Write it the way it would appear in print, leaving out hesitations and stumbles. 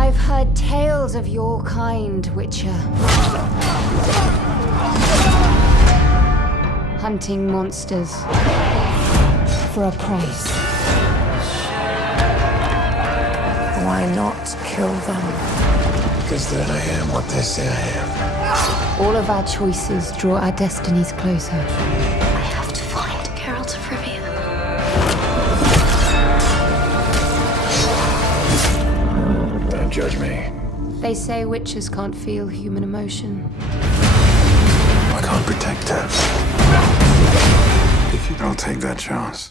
I've heard tales of your kind, Witcher. Hunting monsters for a price. Why not kill them? Because then I am what they say I am. All of our choices draw our destinies closer. I have to find Geralt of Rivia. Don't judge me. They say witches can't feel human emotion. I can't protect her. If you don't take that chance.